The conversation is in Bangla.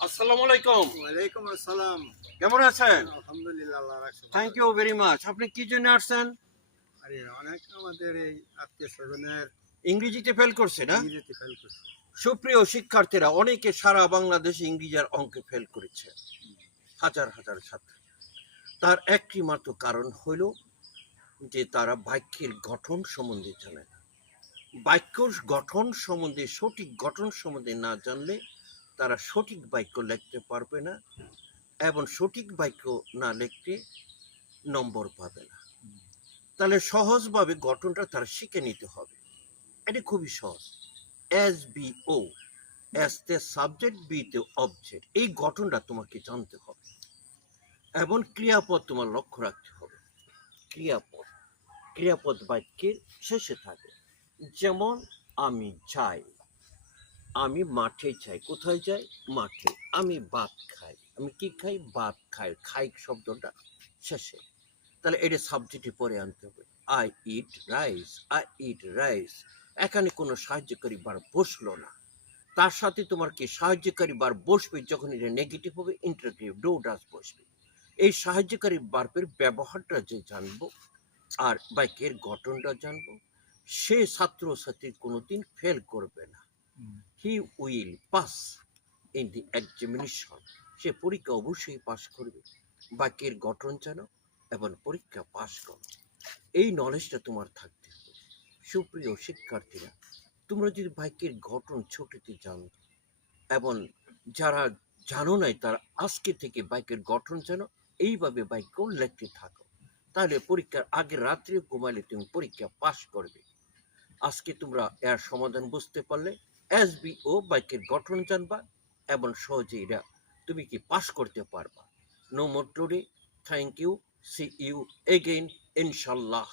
আসসালামু আলাইকুম। ওয়ালাইকুম আসসালাম। কেমন আছেন? আলহামদুলিল্লাহ, আল্লাহ রাখছে ভালো। Thank you very much. আপনি কি জন্য আসছেন? আরে অনেক আমাদের এই আত্মীয়-স্বজনের ইংরেজিতে ফেল করছে না? ইংরেজিতে ফেল করছে। সুপ্রিয় শিক্ষার্থীরা, অনেকে সারা বাংলাদেশে ইংরেজি আর অঙ্কে ফেল করেছে। হাজার হাজার ছাত্র। তার একটি মাত্র কারণ হলো যে তারা বাক্যের গঠন সম্বন্ধে জানে না। বাক্যর গঠন সম্বন্ধে, সঠিক গঠন সম্বন্ধে না জানলে তারা সঠিক বাক্য লিখতে পারবে না, এবং সঠিক বাক্য না লিখতে নম্বর পাবে না। তাহলে সহজভাবে গঠনটা তার শিখে নিতে হবে। এটা খুবই সহজ। এস বি ও, এস তে সাবজেক্ট, বি তে অবজেক্ট, এই গঠনটা তোমাকে জানতে হবে। এবং ক্রিয়াপদ তোমার লক্ষ্য রাখতে হবে। ক্রিয়াপদ ক্রিয়াপদ বাক্যের শেষে থাকে। যেমন আমি যাই, আমি মাঠে যাই। কোথায় যাই? মাঠে। আমি ভাত খাই। আমি কি খাই? ভাত খাই। খাই শব্দটা শেষে। তাহলে এটা সাবজেক্টে পরে আনতে হবে। I eat rice, I eat rice. এখানে কোনো সাহায্যকারী ভার্ব বসলো না। তার সাথে তোমার কি সাহায্যকারী ভার্ব বসবে যখন এটা নেগেটিভ হবে, ইন্টারগ্রেটিভ ডু ডাস বসবে। এই সাহায্যকারী ভার্বের ব্যবহারটা যে জানবো আর বাক্যের গঠনটা জানবো, সে ছাত্রছাত্রী কোনোদিন ফেল করবে না। He will pass in the examination. সে পরীক্ষা অবশ্যই পাস করবে। বাক্যের গঠন জানো এবং পরীক্ষা পাস করো, এই নলেজটা তোমার থাকতে হবে। সুপ্রিয় শিক্ষার্থীরা, তোমরা যদি বাক্যের গঠন ছোটতে জানো, এবং যারা জানো নাই তারা আজকে থেকে বাক্যের গঠন জানো, এইভাবে বাক্য লিখতে থাকো, তাহলে পরীক্ষার আগের রাত্রে ঘুমালে তুমি পরীক্ষা পাস করবে। আজকে তোমরা এর সমাধান বুঝতে পারলে, এসবিও বাক্যের গঠন জানবা এবং সহজে এটা তুমি কি পাস করতে পারবা। No more today. Thank you. See you again ইনশাল্লাহ।